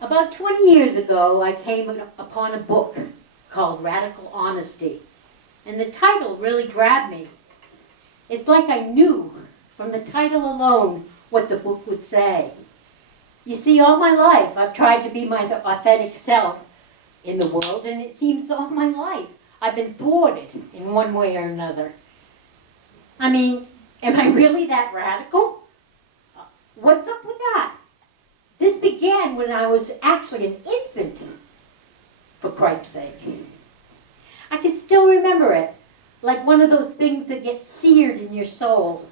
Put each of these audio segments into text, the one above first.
About 20 years ago, I came upon a book called Radical Honesty, and the title really grabbed me. It's like I knew from the title alone what the book would say. You see, all my life I've tried to be my authentic self in the world, and it seems all my life I've been thwarted in one way or another. I mean, am I really that radical? What's up with that? This began when I was actually an infant, for Christ's sake. I can still remember it, like one of those things that get seared in your soul.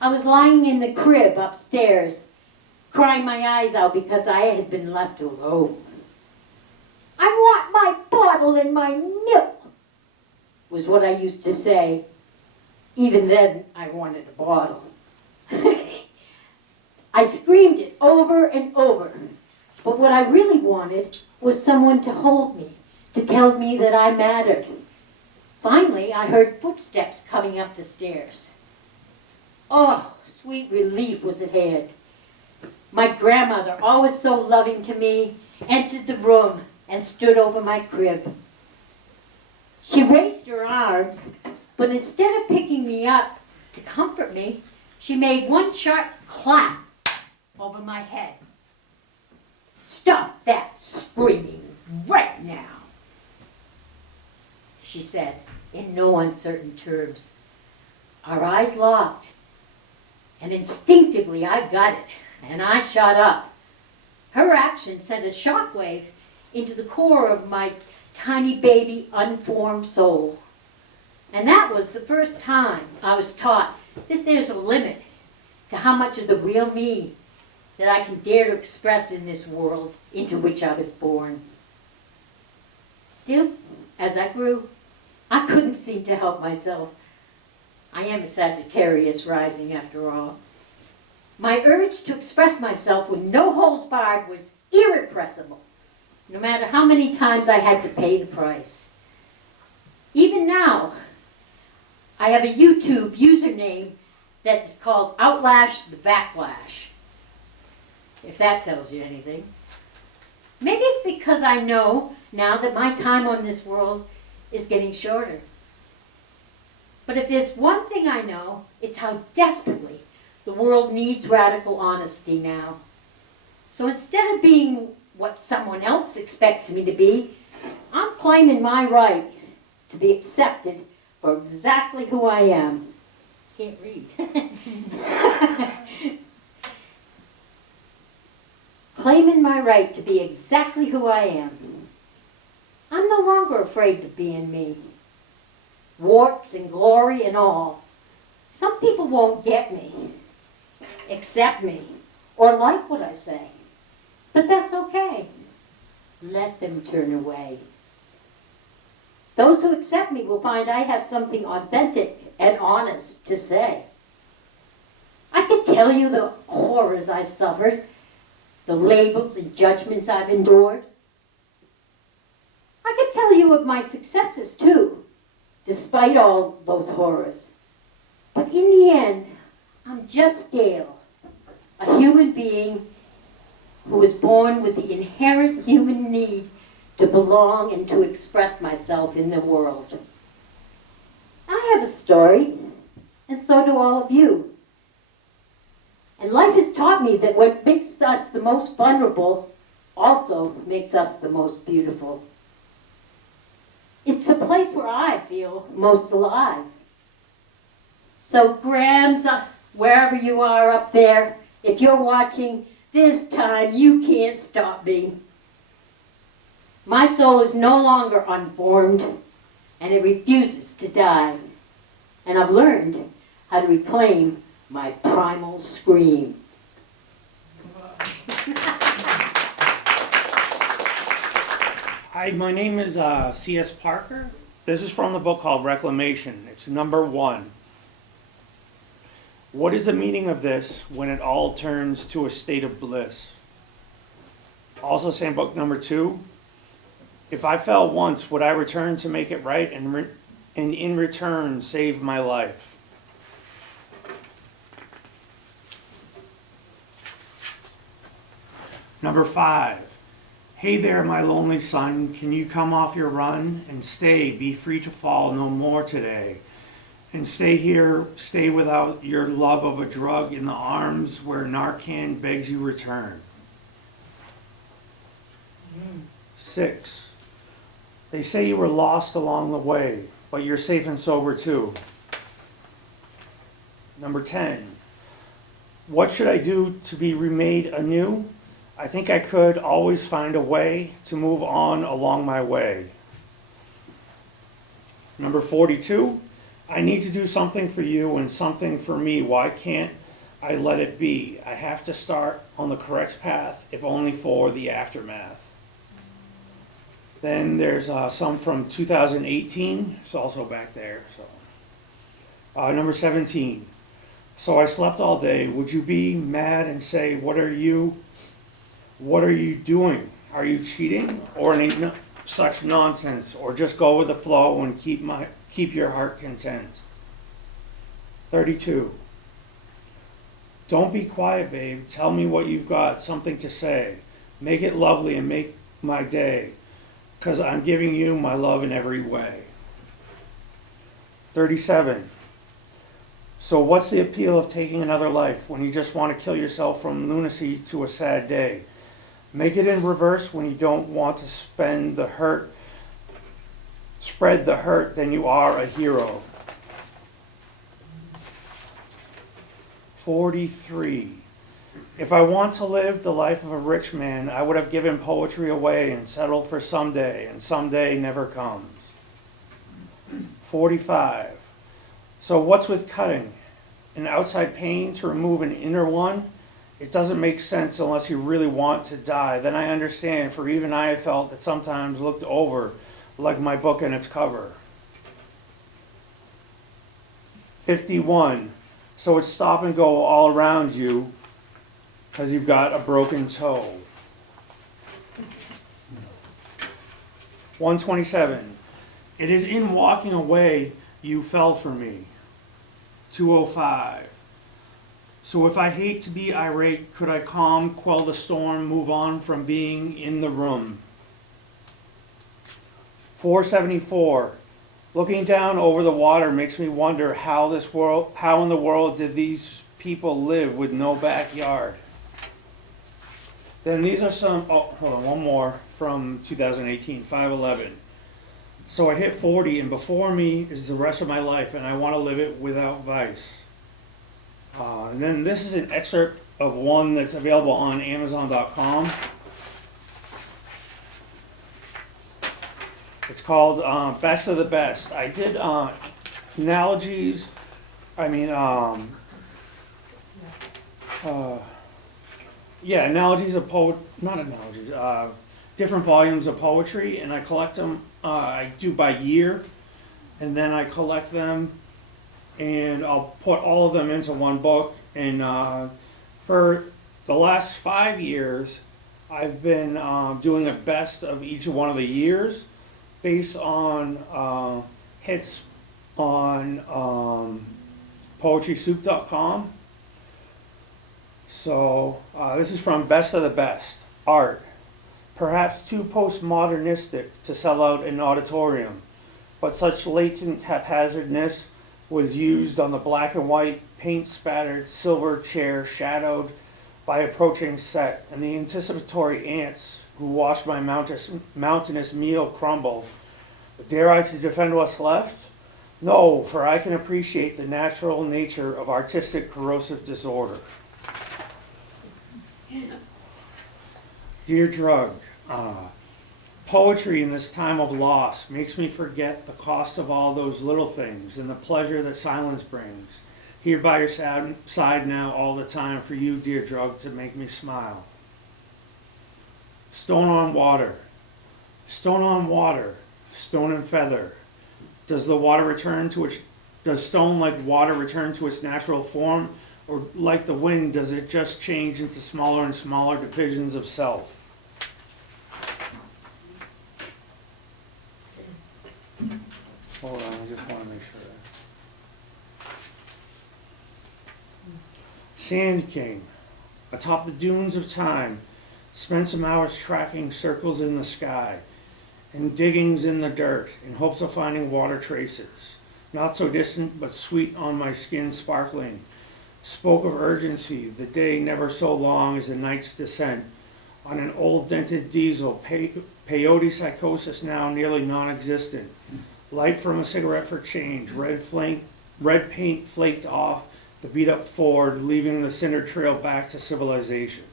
I was lying in the crib upstairs, crying my eyes out because I had been left alone. I want my bottle and my milk, was what I used to say. Even then, I wanted a bottle. I screamed it over and over. But what I really wanted was someone to hold me, to tell me that I mattered. Finally, I heard footsteps coming up the stairs. Oh, sweet relief was at hand. My grandmother, always so loving to me, entered the room and stood over my crib. She raised her arms, but instead of picking me up to comfort me, she made one sharp clap over my head. "Stop that screaming right now," she said in no uncertain terms. Our eyes locked, and instinctively I got it, and I shot up. Her action sent a shockwave into the core of my tiny baby unformed soul. And that was the first time I was taught that there's a limit to how much of the real me that I can dare to express in this world into which I was born. Still, as I grew, I couldn't seem to help myself. I am a Sagittarius rising after all. My urge to express myself with no holds barred was irrepressible, no matter how many times I had to pay the price. Even now, I have a YouTube username that is called Outlash the Backlash, if that tells you anything. Maybe it's because I know now that my time on this world is getting shorter. But if there's one thing I know, it's how desperately the world needs radical honesty now. So instead of being what someone else expects me to be, I'm claiming my right to be accepted for exactly who I am. Can't read. Claiming my right to be exactly who I am. I'm no longer afraid of being me. Warts and glory and all. Some people won't get me, accept me, or like what I say. But that's okay. Let them turn away. Those who accept me will find I have something authentic and honest to say. I could tell you the horrors I've suffered, the labels and judgments I've endured. I could tell you of my successes too, despite all those horrors. But in the end, I'm just Gail, a human being who was born with the inherent human need to belong and to express myself in the world. I have a story, and so do all of you. And life has taught me that what makes us the most vulnerable also makes us the most beautiful. It's the place where I feel most alive. So Grams, wherever you are up there, if you're watching, this time you can't stop me. My soul is no longer unformed, and it refuses to die. And I've learned how to reclaim my primal scream. Hi, my name is C.S. Parker. This is from the book called Reclamation. It's number 1. What is the meaning of this when it all turns to a state of bliss? Also, same book, number 2. If I fell once, would I return to make it right and in return save my life? Number 5. Hey there, my lonely son, can you come off your run and stay, be free to fall no more today? And stay here, stay without your love of a drug in the arms where Narcan begs you return. 6. They say you were lost along the way, but you're safe and sober too. Number 10. What should I do to be remade anew? I think I could always find a way to move on along my way. Number 42. I need to do something for you and something for me. Why can't I let it be? I have to start on the correct path, if only for the aftermath. Then there's some from 2018. It's also back there. Number 17. So I slept all day. Would you be mad and say, what are you doing? Are you cheating? Or any such nonsense? Or just go with the flow and keep your heart content? 32. Don't be quiet, babe. Tell me what you've got, something to say. Make it lovely and make my day, 'cause I'm giving you my love in every way. 37. So what's the appeal of taking another life when you just want to kill yourself from lunacy to a sad day? Make it in reverse when you don't want to spread the hurt, then you are a hero. 43. If I want to live the life of a rich man, I would have given poetry away and settled for someday, and someday never comes. 45. So what's with cutting? An outside pain to remove an inner one? It doesn't make sense unless you really want to die. Then I understand, for even I have felt that sometimes looked over like my book and its cover. 51. So it's stop and go all around you because you've got a broken toe. 127. It is in walking away you fell for me. 205. So if I hate to be irate, could I calm, quell the storm, move on from being in the room? 474. Looking down over the water makes me wonder how in the world did these people live with no backyard? Then these are some, hold on, one more from 2018, 511. So I hit 40 and before me is the rest of my life and I want to live it without vice. And then this is an excerpt of one that's available on Amazon.com. It's called Best of the Best. I did analogies, analogies of different volumes of poetry, and I collect them, I do by year, and then I collect them, and I'll put all of them into one book, and for the last 5 years, I've been doing a best of each one of the years, based on hits on poetrysoup.com. So this is from Best of the Best. Art. Perhaps too postmodernistic to sell out an auditorium, but such latent haphazardness was used on the black and white, paint-spattered silver chair shadowed by approaching set, and the anticipatory ants who watched my mountainous meal crumble. Dare I to defend what's left? No, for I can appreciate the natural nature of artistic corrosive disorder. Dear Drug, poetry in this time of loss makes me forget the cost of all those little things and the pleasure that silence brings. Here by your side now all the time for you, dear Drug, to make me smile. Stone on water, stone on water, stone and feather. Does stone like water return to its natural form, or like the wind, does it just change into smaller and smaller divisions of self? Hold on, I just want to make sure. Sand King, atop the dunes of time, Spent some hours tracking circles in the sky and diggings in the dirt in hopes of finding water traces. Not so distant, but sweet on my skin sparkling. Spoke of urgency, the day never so long as the night's descent. On an old dented diesel, peyote psychosis now nearly non-existent. Light from a cigarette for change, red paint flaked off the beat up Ford, leaving the cinder trail back to civilization.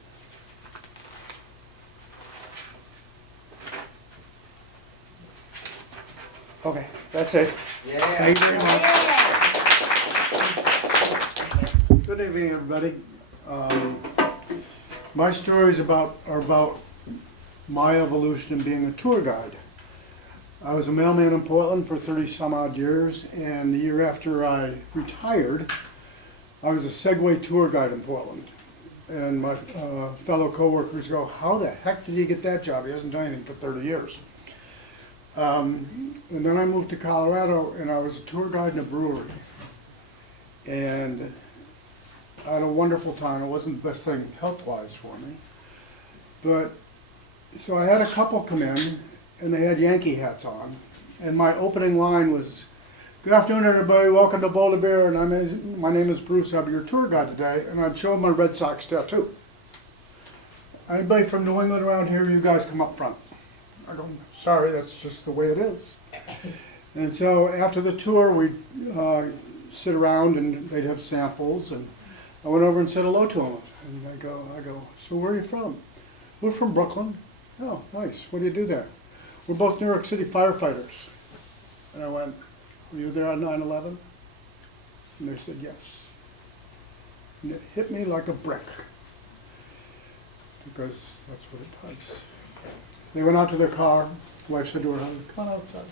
Okay, that's it. Thank you very much. Good evening, everybody. My stories are about my evolution in being a tour guide. I was a mailman in Portland for 30 some odd years, and the year after I retired, I was a Segway tour guide in Portland. And my fellow coworkers go, "How the heck did he get that job? He hasn't done anything for 30 years." And then I moved to Colorado, and I was a tour guide in a brewery. And I had a wonderful time. It wasn't the best thing health-wise for me. But, so I had a couple come in, and they had Yankee hats on. And my opening line was, "Good afternoon, everybody. Welcome to Boulder Bear. And my name is Bruce. I'll be your tour guide today." And I'd show them my Red Sox tattoo. "Anybody from New England around here, you guys come up front." I go, "Sorry, that's just the way it is." And so after the tour, we'd sit around and they'd have samples. And I went over and said hello to them. And I go, "So where are you from?" "We're from Brooklyn." "Oh, nice. What do you do there?" "We're both New York City firefighters." And I went, "Were you there on 9/11? And they said, "Yes." And it hit me like a brick, because that's what it does. They went out to their car. Wife said to her husband, "Come on outside."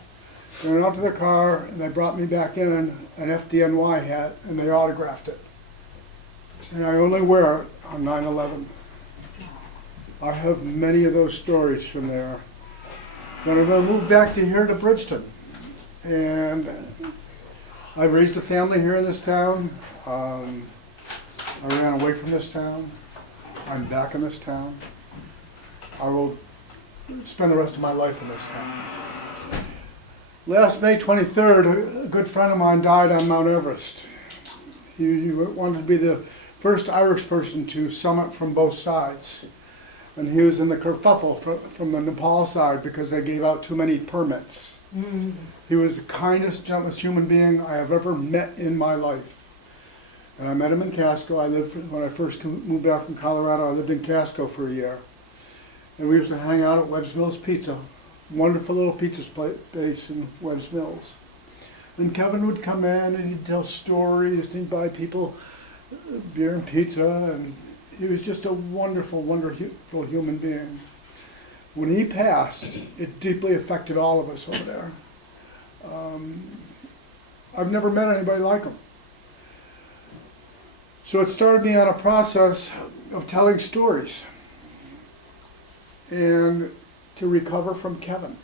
They went out to their car, and they brought me back in an FDNY hat, and they autographed it. And I only wear it on 9/11. I have many of those stories from there. Then I'm going to move back to here to Bridgeton. And I raised a family here in this town. I ran away from this town. I'm back in this town. I will spend the rest of my life in this town. Last May 23rd, a good friend of mine died on Mount Everest. He wanted to be the first Irish person to summit from both sides. And he was in the kerfuffle from the Nepal side because they gave out too many permits. He was the kindest, gentlest human being I have ever met in my life. And I met him in Casco. When I first moved back from Colorado, I lived in Casco for a year. And we used to hang out at Webb's Mills Pizza. Wonderful little pizza place in Webb's Mills. And Kevin would come in and he'd tell stories and he'd buy people beer and pizza, and he was just a wonderful, wonderful human being. When he passed, it deeply affected all of us over there. I've never met anybody like him. So it started me on a process of telling stories and to recover from Kevin.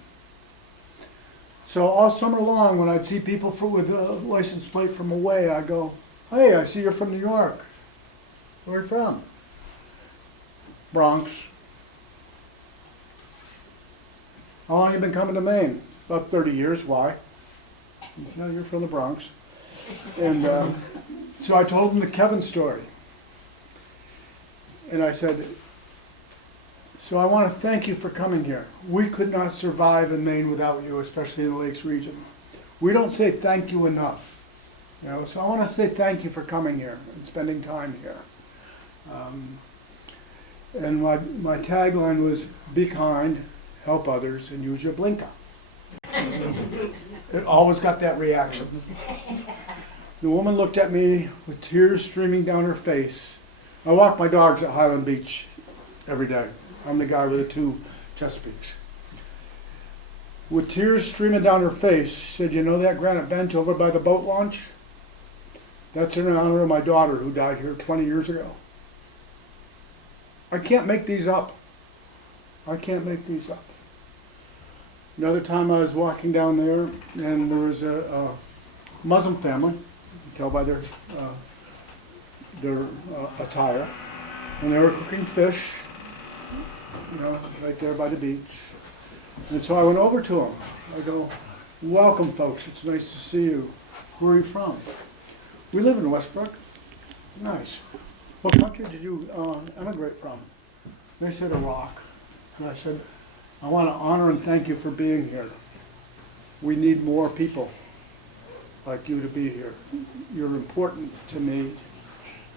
So all summer long, when I'd see people with a license plate from away, I'd go, "Hey, I see you're from New York. Where are you from?" "Bronx." "How long have you been coming to Maine?" "About 30 years. Why?" "No, you're from the Bronx." And so I told him the Kevin story. And I said, "So I want to thank you for coming here. We could not survive in Maine without you, especially in the Lakes region. We don't say thank you enough. So I want to say thank you for coming here and spending time here." And my tagline was, "Be kind, help others, and use your blinker." It always got that reaction. The woman looked at me with tears streaming down her face. I walk my dogs at Highland Beach every day. I'm the guy with the 2 Chesapeakes. With tears streaming down her face, she said, "You know that granite bench over by the boat launch? That's in honor of my daughter who died here 20 years ago." I can't make these up. I can't make these up. Another time I was walking down there, and there was a Muslim family, you can tell by their attire, and they were cooking fish. you know, right there by the beach. And so I went over to him. I go, welcome folks, it's nice to see you. Where are you from? We live in Westbrook. Nice. What country did you emigrate from? They said Iraq. And I said, I want to honor and thank you for being here. We need more people like you to be here. You're important to me,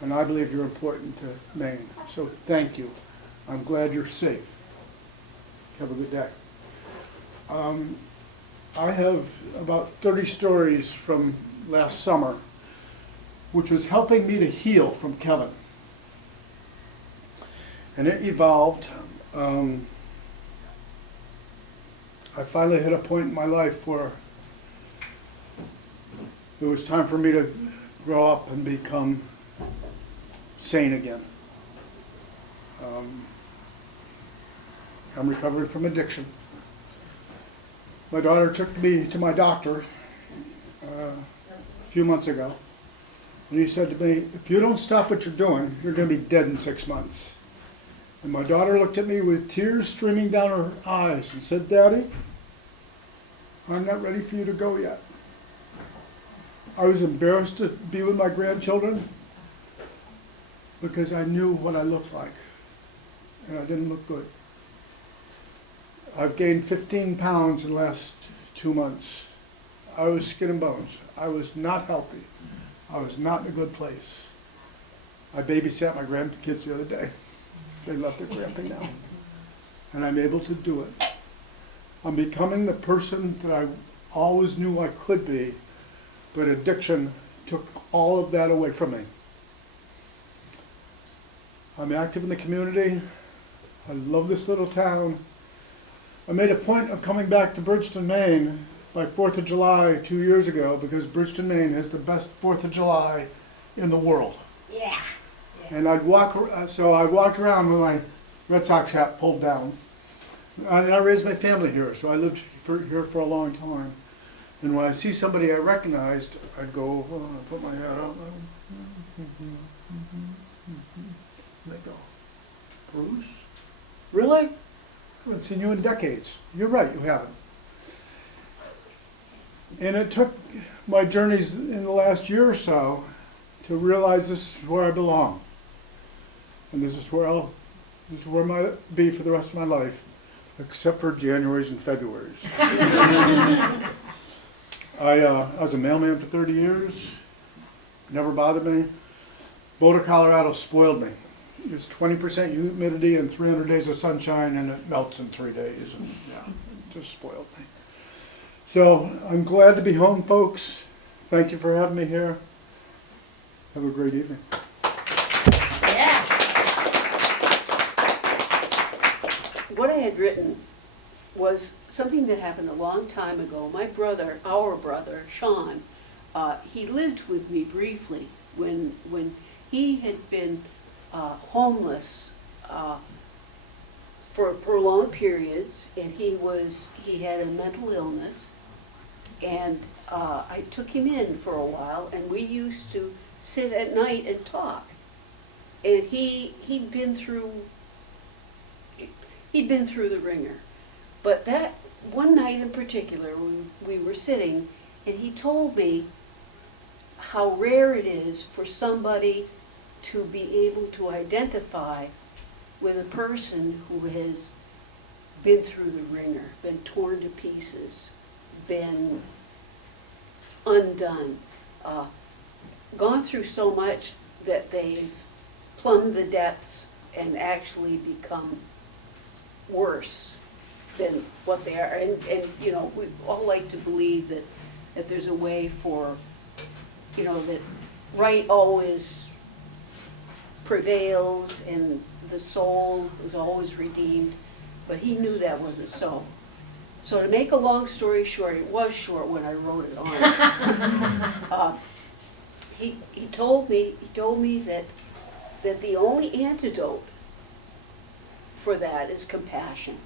and I believe you're important to Maine. So thank you. I'm glad you're safe. Have a good day. I have about 30 stories from last summer, which was helping me to heal from Kevin. And it evolved. I finally hit a point in my life where it was time for me to grow up and become sane again. I'm recovering from addiction. My daughter took me to my doctor a few months ago, and he said to me, if you don't stop what you're doing, you're going to be dead in 6 months. And my daughter looked at me with tears streaming down her eyes and said, Daddy, I'm not ready for you to go yet. I was embarrassed to be with my grandchildren because I knew what I looked like, and I didn't look good. I've gained 15 pounds in the last 2 months. I was skin and bones. I was not healthy. I was not in a good place. I babysat my grandkids the other day. They left their grandpa now. And I'm able to do it. I'm becoming the person that I always knew I could be, but addiction took all of that away from me. I'm active in the community. I love this little town. I made a point of coming back to Bridgeton, Maine by 4th of July 2 years ago because Bridgeton, Maine has the best 4th of July in the world. Yeah. And I walked around with my Red Sox hat pulled down. And I raised my family here, so I lived here for a long time. And when I see somebody I recognized, I'd go over and I'd put my hat up. And they go, Bruce? Really? I haven't seen you in decades. You're right, you haven't. And it took my journeys in the last year or so to realize this is where I belong. And this is where I'll be for the rest of my life, except for Januaries and Februaries. I was a mailman for 30 years. Never bothered me. Boulder, Colorado spoiled me. It's 20% humidity and 300 days of sunshine, and it melts in 3 days. And yeah, it just spoiled me. So I'm glad to be home, folks. Thank you for having me here. Have a great evening. Yeah. What I had written was something that happened a long time ago. My brother, our brother, Sean, he lived with me briefly when he had been homeless for prolonged periods, and he had a mental illness, and I took him in for a while, and we used to sit at night and talk. And he'd been through the ringer. But that one night in particular, we were sitting, and he told me how rare it is for somebody to be able to identify with a person who has been through the ringer, been torn to pieces, been undone, gone through so much that they've plumbed the depths and actually become worse than what they are. And you know, we all like to believe that there's a way for, you know, that right always prevails and the soul is always redeemed, but he knew that wasn't so. So to make a long story short, it was short when I wrote it on. He told me that the only antidote for that is compassion.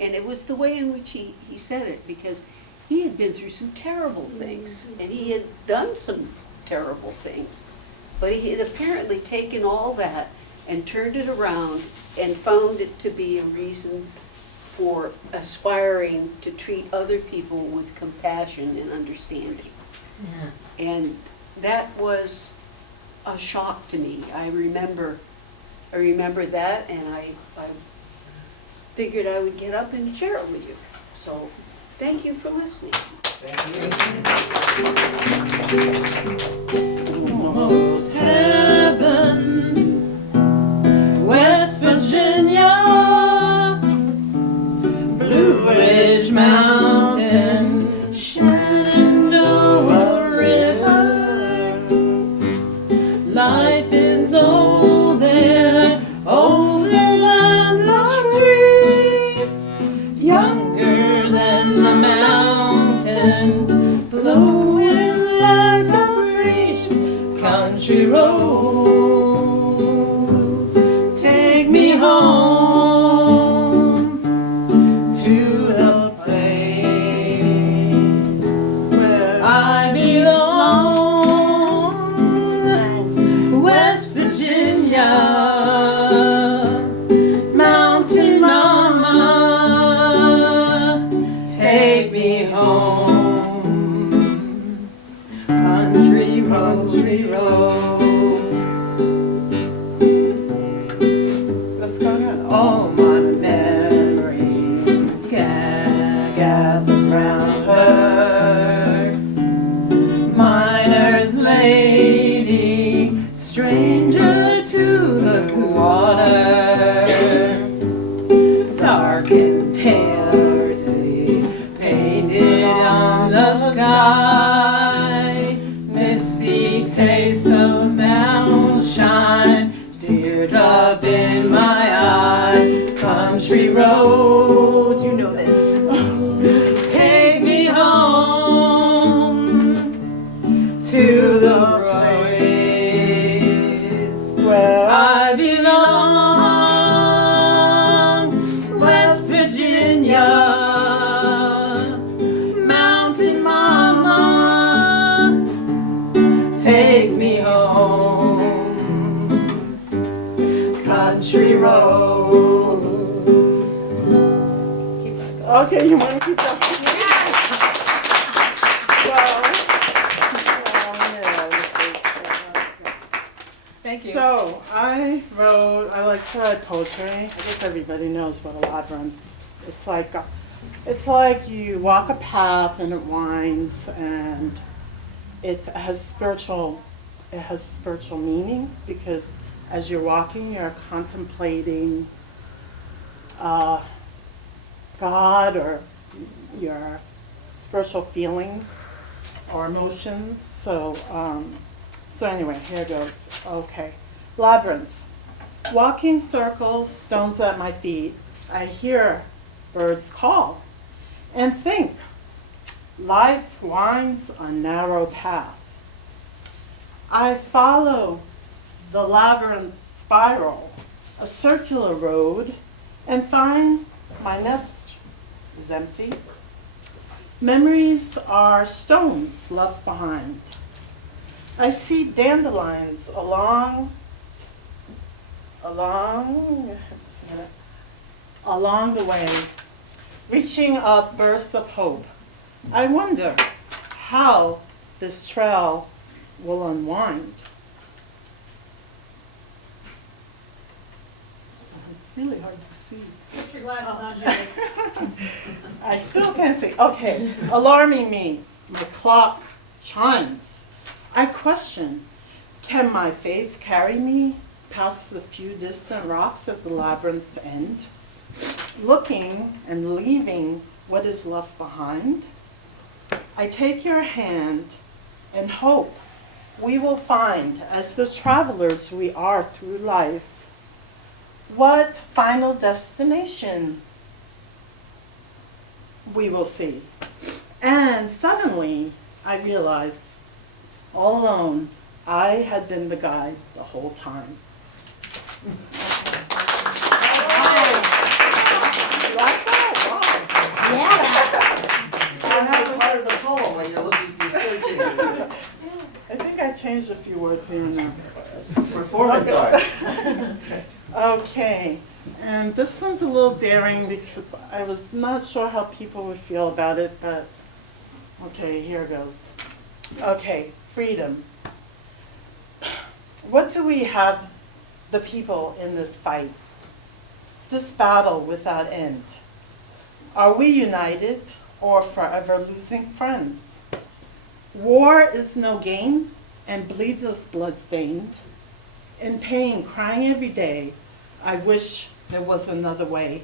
And it was the way in which he said it, because he had been through some terrible things, and he had done some terrible things. But he had apparently taken all that and turned it around and found it to be a reason for aspiring to treat other people with compassion and understanding. Yeah. And that was a shock to me. I remember that, and I figured I would get up and share it with you. So, thank you for listening. Almost heaven, West Virginia, Blue Ridge Mountain, Shenandoah River. Life is old there, older than the trees, younger than the mountain, blowing like a breeze. Country roads take me home to the place where I belong. West Virginia, Mountain Mama, take me home. Country roads, let's go again. All my memories gather round her. Miner's lady, stranger to the water, dark and pasty, painted on the sky, misty taste of moonshine, teardrop in my eye. Country road, you know this. Take me home to the place where I belong. West Virginia, Mountain Mama, take me home. Country roads. Okay, you want to keep that? Thank you. So, I like to write poetry. I guess everybody knows what a labyrinth. It's like you walk a path and it winds, and it has spiritual meaning, because as you're walking, you're contemplating God or your spiritual feelings or emotions. So anyway, here goes. Okay. Labyrinth. Walking circles, stones at my feet, I hear birds call and think. Life winds a narrow path. I follow the labyrinth spiral, a circular road, and find my nest is empty. Memories are stones left behind. I see dandelions along the way, reaching up bursts of hope. I wonder how this trail will unwind. It's really hard to see. Put your glasses on, Judy. I still can't see. Okay, alarming me. My clock chimes. I question, can my faith carry me past the few distant rocks at the labyrinth's end? Looking and leaving what is left behind? I take your hand and hope we will find, as the travelers we are through life, what final destination we will see. And suddenly I realize, all alone, I had been the guide the whole time. You like that? Yeah. That's like part of the poem when you're looking, you're searching. I think I changed a few words here and there. Performance art. Okay. And this one's a little daring because I was not sure how people would feel about it, but okay, here goes. Okay, freedom. What do we have the people in this fight? This battle without end? Are we united or forever losing friends? War is no game and bleeds us bloodstained. In pain, crying every day, I wish there was another way.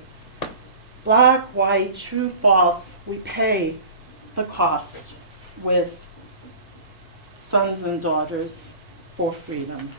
Black, white, true, false, we pay the cost with sons and daughters for freedom.